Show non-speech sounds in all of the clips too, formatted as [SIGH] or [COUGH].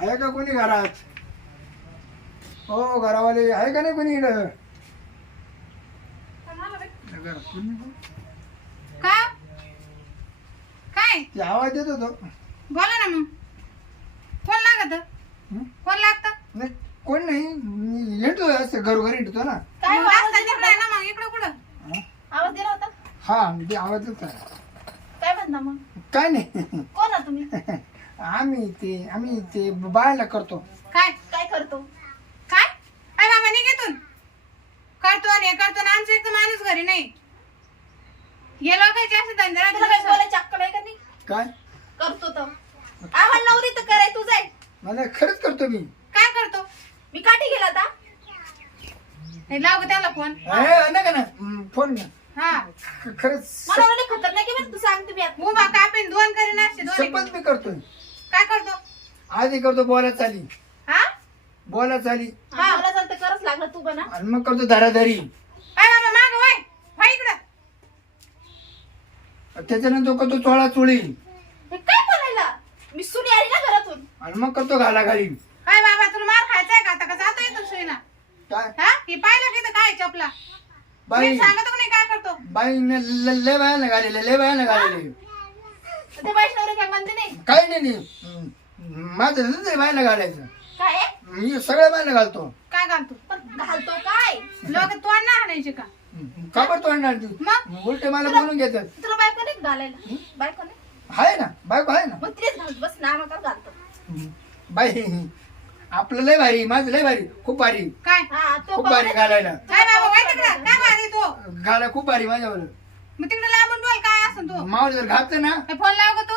आहे का कोणी घरात? हो घरावाले आहे का नाही कोणी इकडं? घरात कोणी नाही. का? काय? ते आवाज येत होतो. बोला ना मग. कोण लागत? हं? कोण लागत? नाही कोण नाही. मी येतो असं घरोघरी येतो ना. काय तिकडे आहे ना मग? इकडं कुठं? हा? आवाज दिला होता? हा ते आवाज आहे. काय म्हणता मग? काय नाही. कोण आहे तुम्ही? [LAUGHS] आम्ही ते आम्ही ते बाळाला करतो. काय काय करतो? काय? काय बाबा निघेतून करतो आणि हे करतो आणि आमचा एक तर माणूस घरी नाही. हे लोकांचे असे धंदे तुला अक्कल आहे का नाही? काय? करतो तर. आम्हाला नवरी तर कराय तू जाय. मला खरंच करतो मी. काय करतो? मी काठी गेला आता. हे लाव गं त्याला फोन नका ना फोन ना हा. ख- खरंच मला वाटलं खतरनाक आहे बरं तू सांगते मी आता. उभा कापेन दोन करीन असे दोन्ही शपथ मी करतोय. काय करतो? आधी करतो बोला चाली. हा? बोला चाली. हा, मला चालतं करच लागलं तू बना. आणि मग करतो धराधरी. काय बाबा माग वय. वय इकडं. त्याच्यानंतर करतो चोळा चोळी. हे काय बोलायला? मी सुनी आली ना घरातून. आणि मग करतो घाला घाली काय बाबा तुला मार खायचा आहे का? आता का जातो येतो सुईना काय? हा? हे पाहिलं की काय चपला? बाई. मी सांगतो का नाही काय करतो? बाई लय बायाला घालेले लय बायाला घालेले. ते काय म्हणते नाही. काही नाही नाही. माझं नाही बायाला घालायचं. काय? आहे? मी सगळ्या बायाला घालतो. काय घालतो? पण घालतो काय? लोक तोंड नाही हाणायचे का? का बरं तोडणार तू मग? उलटे मला बोलून घेतात. तुला बायको नाही का घालायला? बायको नाही? आहे ना बायको आहे ना. मग तेच घालतो. बस नामाकार घालतो. बाई आपलं लय भारी माझं लय भारी खूप भारी. काय? हा तो खूप भारी घालायला. काय बाबा वय तिकडं काय मारी तो? घाला खूप भारी माझ्यावर. मग तिकडे लांबून बोल काय असं तू. मावळ जर घातलं ना. हे फोन लाव गं तू.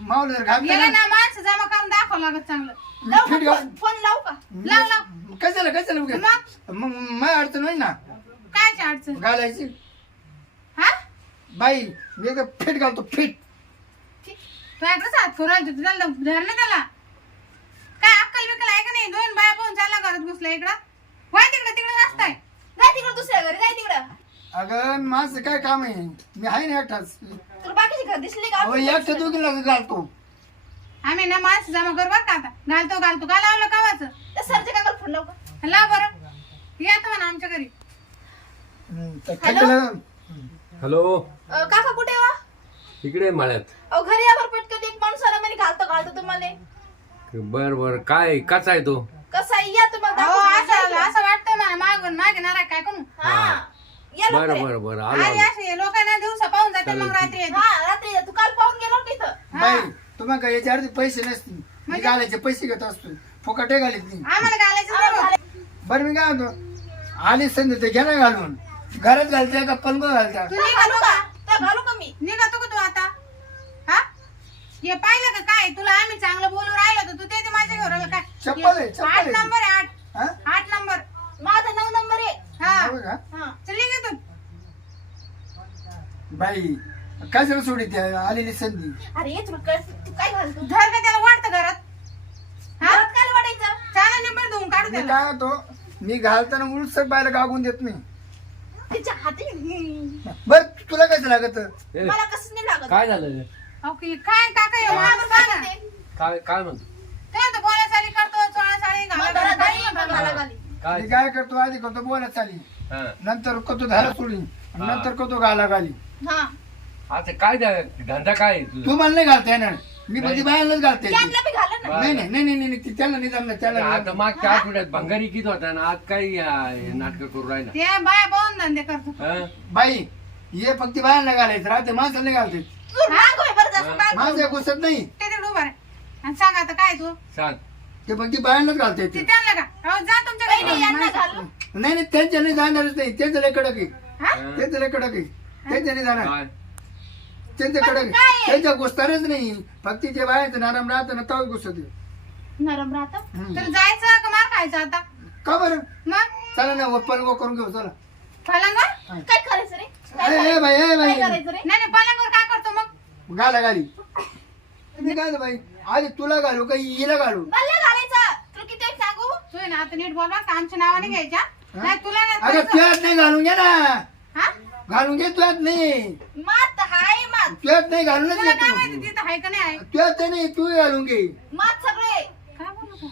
मावळ जर घातलं गेला ना. ना माणसं जमा करून दाखव लागत चांगलं. लावू का. फोन? लावू का? लाव लाव. कशाला कशाला उगाच? मग? मग अडचण होईल ना. काय अडचण? घालायची. हा? बाई मी तर फिट घालतो फिट. तू ऍड्रेस हात करू राहिली तू त्याला धर ना त्याला. काय अक्कल बिक्कल आहे का नाही? दोन बाया पाहून चालला घरात घुसला इकडं. वय तिकडे तिकडे नसताय जाय तिकडं दुसऱ्या घरी जाय तिकडं. अगं माझं काय काम आहे? मी आहे ना एकटाच. तुला बाकीचे घर दिसले का? अहो एकटं दोघीला घालतो. आम्ही ना माणसं जमा करू बरं का आता? घालतो घालतो. काय लावलं कवाचं? त्या काकाला फोन लावू का? लाव बरं. येतो म्हणा आमच्या घरी. तर काय केलं हॅलो? अं, काका कुठे वा? इकडे माळ्यात. अहो घरी यावर पटकन एक माणूस आला म्हणे घालतो घालतो तुम्हाला. बर बर. काय कसा आहे तो? कसा आहे? या तुम्हाला दाखवते. असं असं वाटतं मला मागून. मागे नाराय काय करू? हा. या बर लवकर बर बर आलो आणि आलो. असे लोकांना दिवसा पाहून जाते मग रात्री येते. हा रात्री. तू काल पाहून गेला होता इथं. बाई तुम्हाला पैसे नसतील. मी म्हणजे? घालायचे पैसे घेत असतो. फुकटे घालीत नाही. आम्हाला घालायचं नाही. बरं मी काय म्हणतो? आली संधी घ्या ना घालून. घरात घालते का पलंग घालता? तू निघालो घालू का? घालू का मी? निघतो का तू आता? हा? हे पाहिलं का काय? तुला आम्ही चांगलं बोलू राहिलो तर तू ते ते माझ्या घराला काय? चप्पल आहे, चप्पल आठ आहे. नंबर आहे आठ. हा? आठ नंबर. माझा नऊ नंबर आहे. हा. हो का? हा. चल निघ तू बाई कशाला सोडी त्या आलेली संधी. अरे ये तुला तू काय घालतो? धर का त्याला वाटतं घरात. हा? काय वाढायचं? चाला नंबर काढू मी त्याला. काय होतो मी घालताना उलसट बायला गागून देत नाही. तिच्या हाती बर तुला कसं लागत? ए, मला कसं नाही लागत. काय झालं ओके काय काका हे बघा काय काय म्हणतो? ते तर बोला साडी करतो चोळा मग घाला घाला घाली. काय? मी काय करतो आधी करतो बोला चाली हा. नंतर करतो धारा सोडी नंतर करतो गाला गाली हा. आता काय धा- धंदा काय? आहे तुझा? तू मला नाही घालता येणार. मी कधी बाहेरच घालते त्यांना बी घाला ना नाही. नाही नाही नाही नाही, नाही त्याला नाही जमणार त्याला नाही आता जमणार. मागच्या आठवड्यात भंगारी किती होता ना आज काय नाटक करू राहिला? ते बाया पाहून धंदे करतो हा? बाई हे फक्त बाहेर घालायचं राहते माणसाला नाही घालते तू राग होय बरं माझ्या घुसत नाही. ते तिकडे उभा राहा. आणि सांग आता काय तू? सांग. ते फक्त बाहेरच घालते ते ते. त्यांना का अहो, जा तुमच्या पहिले घरी यांना घाल. नाही नाही त्यांच्या नाही जाणारच नाही त्यांचं लय कडक आहे? त्यांचं लय कडक आहे. त्यांच्या नाही जाणार. काय? त्यांचं कडक आहे. काय आहे? त्यांच्या घुसतारच नाही. फक्त ते बाहेर नरम राहतं ना तव घुसत नरम राहत? तर जायचं का मार खायचं आता? का बरं? मग? चला ना पलगो करून घेऊ चला. पलंगवर काय करायचं रे? ए? बाई ए, काय बाई करायचं रे? नाही नाही पलंगवर काय करतो मग? घाला घाली तुम्ही काय झालं बाई? आधी तुला घालू का हिला घालू? मला घालायचं. तुला किती वेळ सांगू? तू आहे ना आता नीट का आमच्या नावाने घ्यायच्या? नाही तुला नाही अगं करायचं. तुझ्यात नाही घालून घे ना. हा? घालून घे तुझ्यात नाही. मात हाय मात. तुझ्यात नाही घालूनच तुला काय तू माहिती तिथं आहे का नाही आहे? तुझ्यात नाही तू घालून घे. मात सगळे. काय बोल-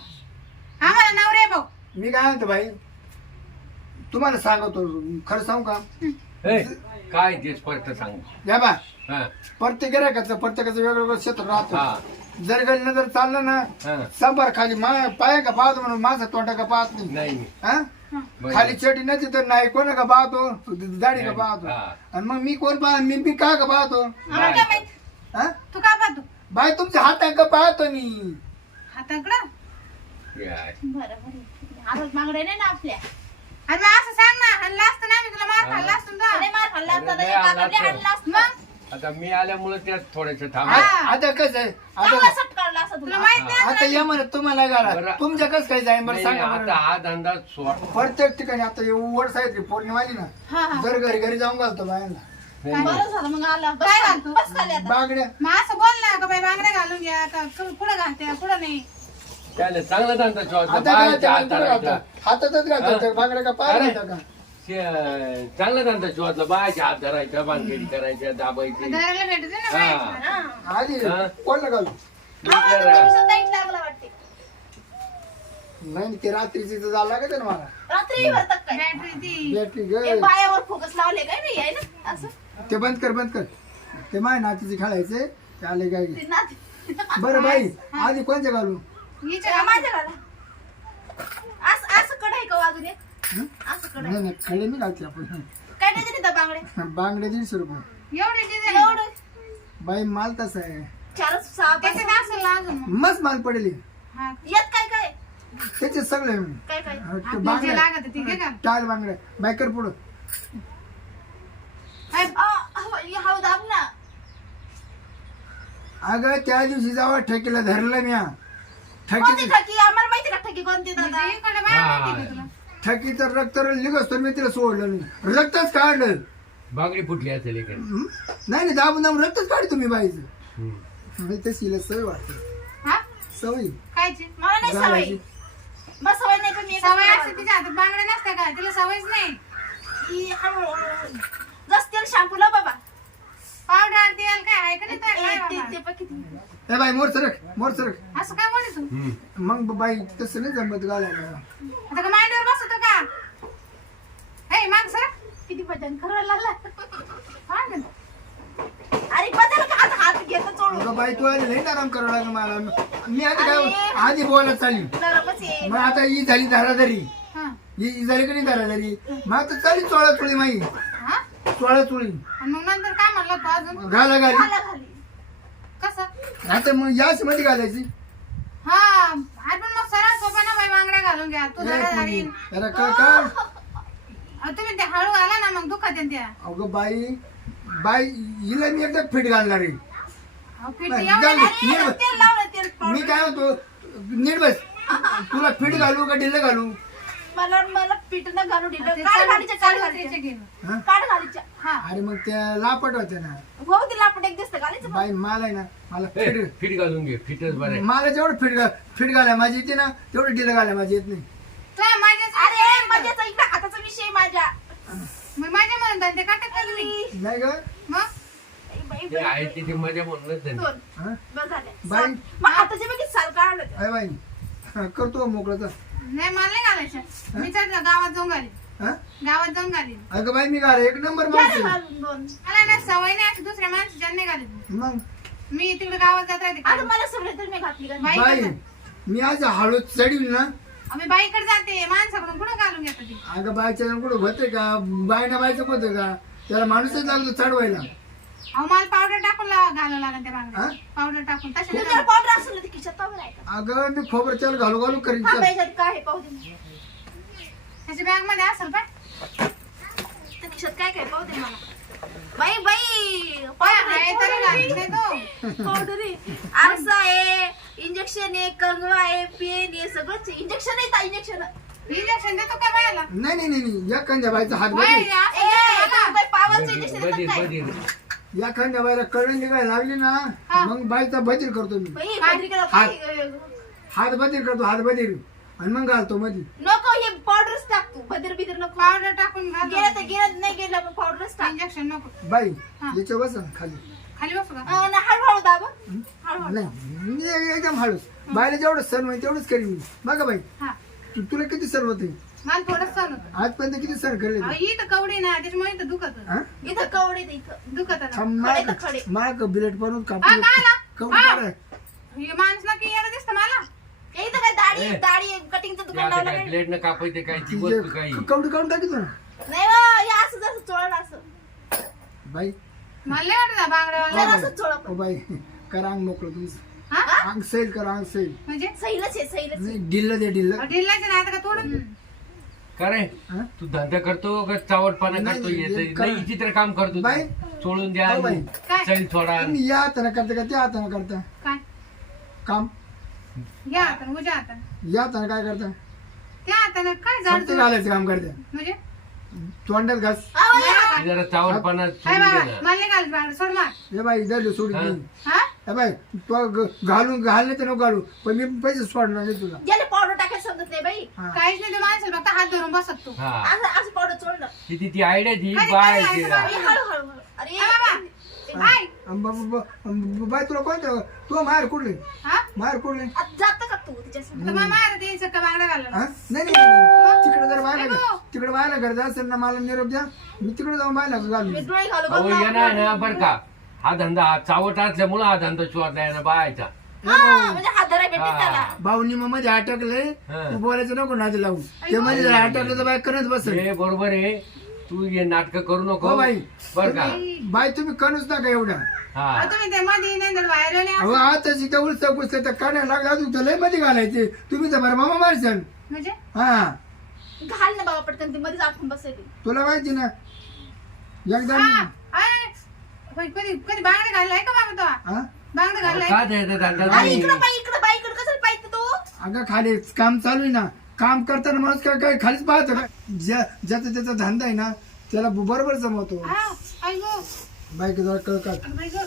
आम्हाला नवरे आहे भाऊ. मी काय म्हणतो भाई तुम्हाला सांगतो खरं सांगू का? ए, काय ते स्पष्ट सांग. या बा. हा. प्रत्येक गिरायकाचं प्रत्येकाचं वेगवेगळं क्षेत्र हा. राहतं जर गल्लीनं जर चाललं ना सांबार खाली मा पाय का पाहतो म्हणून माझा तोंडा का पाहत नाही. नाही. नाही. हा. बरोबर. खाली चटी नाही तर नाही कोण का पाहतो? दाढी का पाहतो? हा. आणि मग मी कोण पाह मी बी का का पाहतो? आम्हाला काय माहीत? हा? तू काय पाहतो? बाई तुमच्या हाता का पाहतो मी? हाताकडं? याय. बरं बरं आता मागडे नाही ना आपल्या? आणि मग असं सांग ना. हल्ला असतं ना मी तुला मार खाल्ला असतो ना. अरे मार खाल्ला असता तर अरे एक असता. मग? आता मी आल्यामुळे त्यात थोडेसे आ- थांब आता कसं आहे आता सट काढला असता तुला तुला माहीत नाही आता या म्हणत तुम्हाला बरं. तुमच्या कसं काय जाईल बरं नाही, सांगा आता. हा धंदा सोड प्रत्येक ठिकाणी आता एवढ साहित्य पौर्णिमा आली ना हा हा दर घरी घरी जाऊन घालतो बायांना नाही, नाही. बरं झालं मग आला बस काय खाली, घालतो? बस खाली आता बागड्या मग असं बोल ना का बाई बांगड्या घालून घ्या का क- पुढं घालते पुढं नाही त्याला चांगला धंदा शोधला आता काय बाहेरच्या ते कुठं हाताळायचा. घालतात? हातातच घालतात हा? बागड्या का पाय अरे. घालतात का चांगला धंदा शोधला बायच्या हात धरायचा बांधकेडी करायच्या दाबायची. धरायला भेटते ना बाई हा. आधी हा? कोणला घालू? आम्हाला तर दिवसात लाइट लागला वाटते. नाही ते रात्रीची तर झाला का ना मला. रात्री भरतात काय? बॅटरी ती बॅटरी हे ग पायावर फोकस लावले काय नाही आहे ना? असं? ते बंद कर बंद कर. ते माय नातीचे खेळायचे ते आले काय? ते नाते बरं बाई [LAUGHS] आधी कोणत्या घालू? हिच्या माझ्या घाला. असं असं कड आहे का अजून एक? हं? कड नाही नाही खडे नाही घालते आपण. काय नाही देते बांगडे? बांगडे दीडशे रुपये. एवढी डिझाईन एवढं. बाई माल तसा आहे. चारच सहा पाच त्याच्यात असेल ना अजून मग. मस्त माल पडेल हा. यात काय काय? त्याचे सगळे. काय काय? आपल्याला जे बांगड्या लागत ती घे का टाल बांगड्या बायकर पुढं. काय हा दाब ना. अगं त्या दिवशी जावा ठेकीला धरलं म्या कोणती ठकी? ठकी आम्हाला माहिती का ठकी कोणती दादा? म्हणजे इकडे बाहेर माहिती का तुला. ठकीचं रक्त लिगस तर मी तिला सोडलं. नाही रक्तच काढलं. बांगडी फुटली असेल हं? नाही नाही दाबून दाबून रक्तच काढ तुम्ही बाईचं. हम्म. म्हणजे तशी सवय वाटते. हा? सवय. कायची? मला नाही सवय. घालायची मला सवय नाही पण मी एकच सवय घालते. असते तिच्या हातात. बांगड्या नसत्या का? तिला सवयच नाही. ही हळूहळू. जस तेल शॅम्पू लाव बाबा. पावडर तेल काय? आहे का नाही तर ए, काय ते बाबा? ते पण किती ए बाई मोर सरक मोर सरक असं काय बोलू तू? हम्म. मग बाई तसं नाही जमत घालायला आता का मांडीवर बसतो का ए माग सर किती भजन करायला लागला? अरे बदल का आता हात घेतो चोळून. अगं बाई तू आली लई आराम करावं लागलं मला. मी आता काय आधी बोलायला चालली. मग आता ही झाली धाराधारी. हा. ही ही झाली का नाही धाराधारी? मग आता चाली चोळा चोळी माई. हा? चोळा चोळी आणि मग नंतर काय म्हणलं तू अजून? घाला घाली खाला खाली कसं? आता मग याच मध्ये घालायची. हा. अरे पण मग सरळ सोपा ना बाई बांगड्या घालून घ्या. तू जरा झाली अरे का का? तुम्ही ते हळू आला ना मग दुखत आहे त्या अगं बाई बाई हिला मी एकदा फिट घालणार आहे अहो, पीठ नाही, एवढं जाऊ दे. नाही. नीट बस. तेल लावलं तेल मी काय होतो नीट बस तुला फिट घालू का ढिलं घालू मला मला पीठ न घालू दिलं काढ घालीच्या काढ चालू घालीच्या त्याचे घे. हा? काढ घालीच्या अरे मग त्या लापट होत्या ना हो तिला आपण एक दिसतं घालीचं बाई मला आहे ना मला फिट फिट घालून घे फिटच बरं आहे. मला जेवढं फिट फिट घालाय माझी येते ना तेवढं ढिलं घालाय माझी येत नाही तुला माझ्या अरे मजाचा इकडे हाताचा विषय माझ्या. मग माझ्या म्हणून ते काटक केलं नाही ग. मग? बाई, बाई, ते आहे तिथे मजा म्हणूनच धंदा. दोन हा? बस झाल्या बाई. सात. मग हाताचे बघित साल काढलं अरे बाई. हा, करतो मोकळं तर. नाही मला नाही घालायचं. मी तर गावात जाऊन घाली हा? गावात जाऊन घाली अगं बाई मी घाला एक नंबर घ्या रे माणूस आहे. घालून दोन. मला ना सवय नाही अशी दुसऱ्या माणसाच्या नाही घालत मग? मी तिकडे गावात जात राहते. आता मला सगळे तर मी घातली का बाई मी आज हळू चढील ना. आम्ही बाईकडे जाते माणसाकडून कुठं घालून घेतो ती? अगं बायच्या कुठं होते का? बायना बायचं होतं का? त्याला माणूसच लागतो चढवायला. अहो मला पावडर टाकून ला- घालावं लागेल त्या हा? बांगड्या पावडर टाकून तसे पावडर असेल ना ते खिशात पावडर आहे का अगं मी खोबरं घालू घालू करीन हा चल. काय आहे पाहू दे ना. त्याच्या बॅगमध्ये असेल पाय त्या खिशात काय काय पाहू दे मला. बाई बाई पावडर आहे आहे, तरी पावडर घालत नाही तो. [LAUGHS] आहे, पावडर आहे. आरसा आहे. इंजेक्शन आहे कंगवा आहे पेन आहे सगळंच इंजेक्शन आहे इंजेक्शन इंजेक्शन देतो का बायला नाही नाही नाही नाही. या खांद्या बाईचा हात बघी? पावाचं इंजेक्शन बधीर या कळण निघायला लागली ना हा. मग बाईचा बधीर करतो मी. हात. बधीर करतो हात बधीर आणि मग घालतो मध्ये नको हे पावडरच टाक तू. बदर बिदर नको. पावडर टाकून गेलं तर गेलं नाही गेलं मग पावडरच टाक. इंजेक्शन नको. बाई. याच्या बस खाली. खाली बसू का? अं, ना हळूहळू हळूहळू दाबा हळूहळू. नाही मी एकदम हळूच. बायला जेवढं सण होईल तेवढंच करीन मी. बघा बाई हा. तू तुला किती सण होते? मला थोडं सण होतं. आजपर्यंत किती सण अहो, इथं कवडी ना त्याच्यामुळे इथं दुखत इथं कवडे दे इथं दुखत ना खडे तर खडे. माग बिलेट बनवून हा? कवडी हा. काढा. हे माणूस ना की येणं दिसतं मला. हे इथं काय दाढी ए. दाढी कटिंगचं दुकान लावलं काय न कापायचे काय ती तिचे वस्तू काही? कवडी काढून टाकी तू नाही बा, हे असं जसं चोळलं असं. बाई मला नाही वाटत बांगड्यावाला जरा असं चोळा ओ बाई करा अंग मोकळं तुमचं. हा? अंग सैल करा अंग सैल. म्हणजे? सैलच आहे सैलच आहे. नाही, डिल्ल दे डिल्ल ढिल्लाचे नाही आता का थोडं का रे? हा? तू धंदा करतो का चावटपणा नाही, करतो? नाही, येत कर- नाही चित्र काम करतो बाई. सोडून द्या हो बाई. काय? चल थोडा. तुम्ही या हाताने करता का त्या हाताने करता? काय? काम? या हाताने काय करता? त्या हातानं काय फक्त झाड घालायचं काम करता. म्हणजे? तोंडात घास. ती जरा सोडून बाबा दे ना मला नाही घाल बांगडं सोड मार हे बाई धरलं सोडून हा. देईन. हा हे बाई तो ग- घालून घाल नाही तर नको घालू पण मी पैसे सोडणार नाही तुला ज्याला पावडर टाकायला समजत नाही बाई हा. काहीच नाही ते माणसाला फक्त हात धरून बसत तू हा असं असं पावडर चोळलं किती ती आयडिया ती काय- बाय काय- ती काय-. अरे बाबा. हाय अं, ब- ब- ब- बाई तुला कोणतं तू माहेर कुठले? हा? माहेर कुठले? आता जातं का तू तिच्यासमोर तर मग मार ते चक्का बांगडा घालून? हा? नाही नाही, नाही तिकडे जर व्हायला नको. तिकडे व्हायला गरज असेल ना मला निरोप द्या. मी तिकडे जाऊन व्हायला घालू मी डोळे घालू अहो बघ ये ना ना बर का. हा धंदा हा चावट असल्यामुळं हा धंदा शोधला ना बायचा हा म्हणजे हात धरायला भेटते हा. त्याला. भाऊनी मग मध्ये अटकले हा. तू बोलायचं नको नादी लावून ते म्हणजे जर अटकलं तर बाई करत बसेल. हे बरोबर आहे. तू हे नाटक करू नको. हो बाई. बर का? बाई तुम्ही करूच नका एवढा हा. अहो, तुम्ही ते मध्ये नाही तर बाहेर नाही अहो आता तर काढायला लागला अजून तर लयमध्ये घालायचे. तुम्ही तर बरं मामा म्हणजे? हा. घाल ना बाबा पटकन ते मध्येच आठवून बसायची तुला माहिती ना एकदा हा. अरे, कधी कधी बांगडे घाललाय का बाबा तो? हा? बांगडे घाललाय? का द्यायचा धंदा अरे तुम्ही? इकडं बाई इकडं बाई इकडं कसं पाहिजे तू? अगं खाली काम चालू आहे ना. काम करताना माणूस काय काय खालीच पाहतो का? ज्या ज्याचा त्याचा धंदा आहे ना त्याला बरोबर जमवतो. हा आई गो. बाईक जरा कळ अगं बाई गो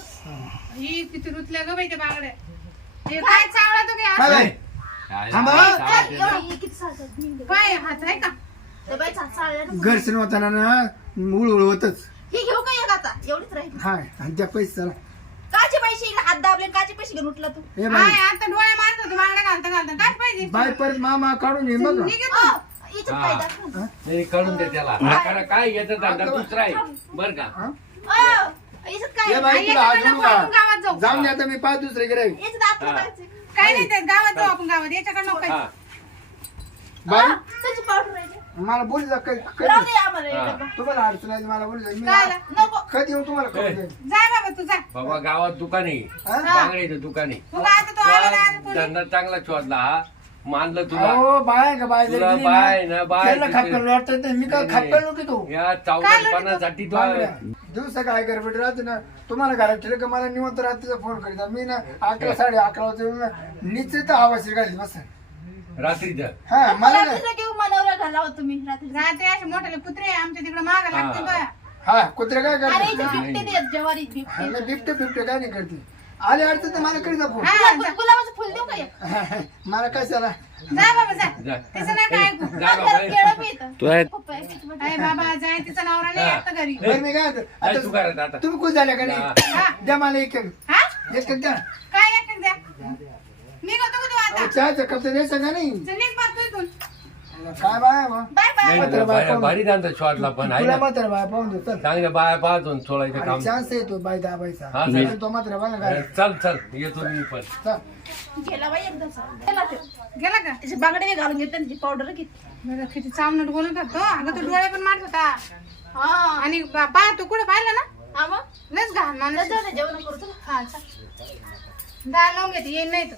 ही. किती रुतल्या ग बाई ते बांगडे हे काय? चावला तुम्ही काय? बाई? थांबा. काय हे हात आहे का? होताना ना उळउळ होतच. हे घेऊ का एक आता? एवढीच राहील. हा आणि त्या पैसे चला. काचे पैसे इकडे हात दाबले काचे पैसे घेऊन उठला तू? हे आता डोळ्या मारत होतो बांगडे घालता. घालता काय पाहिजे बाई परत मामा काढून निघे अ, हा. दाखव नाही काढून दे त्याला. हा, करा काय याचा धंदा दुसरा आहे. बर का? हा? अ, काय? ये बाई तुला गावात जाऊ. जाऊन दे आता मी पाच दुसरे हा. काय? नाही ते गावात जाऊ आपण गावात. याच्याकडनं नको हा. त्याची पावडर मला बोल कधी राहू दे आम्हाला हा. तुम्हाला अडचण आहे मला बोल जा. मी काय आलं? नको. कधी येऊ तुम्हाला कळून बाबा तू जा. बाबा गावात दुकान आहे. हा? बांगड्याचं दुकान आहे. तू आता तो आला ना आज तुला कोणी? धंदा चांगला शोधला हा. मानलं तुला? अहो बाय का बाय? तुला बाय ना बाय त्याला तिथे- खापकल वाटत नाही. मी काय नाही, खापकल नव्हती तो या चावटपणासाठी तो दिवसा काय गडबड राहते ना तुम्हाला घरात ठेवलं का? मला निवंत रात्रीचा फोन करीता मी ना अकरा साडे अकरा वाजता निश्चित आवाज गाडी बस रात्रीचं हा मला घेऊ मनवरा हो तुम्ही? रात्री रात्री असे मोठे कुत्रे आमच्या तिकडे माग लागते हा. हा कुत्रे काय अरे करते इथे बिबटे देत जवारी बिबटे. बिबटे बिबटे काय नाही करते. आले अडचण तर मला करीता फोन. हा, गुला- गुलाबाचं फुल देऊ का एक? [LAUGHS] मला कशाला जा बाबा जा. जा. तिचं नाही काय ऐकू. जा बाबा केळं बी येतं. तू आहे पप्पा आहे, किती मोठं. अरे बाबा जाय तिचा नवरा नाही आता घरी. बरं मी काय म्हणतो, काय तू आता करत आता. तुम्ही खुश झाल्या का हा. नाही द्या मला एक एक. हा? एक एक द्या. काय एक एक द्या? का अहो, चहाचं कप तर द्यायचं का नाही. काय बाय बा? बाय नाही, भारी- पण आहे तुला ना? मात्र बाय पाहून दे चल. चांगल्या बाया पाहतो सोडायचं काम. चान्स येतो बाय दाबायचा. हा, नाही. तो मात्र बाय काय चल चल येतो मी पण. चल. गेला बाई एकदा गेला तो. गेला का? त्याचे बांगडे घालून घेतले त्याची पावडर बरं किती चावनट बोलत होतो. अगं तो डोळे पण मारत होता. हा. आणि बा- बा तू कुठे पाहिलं ना? हा मग? लस घाल माणूस. जाऊ दे, जेवण करू चला. हा चल. डाळ लावून घेते येईल नाही तर.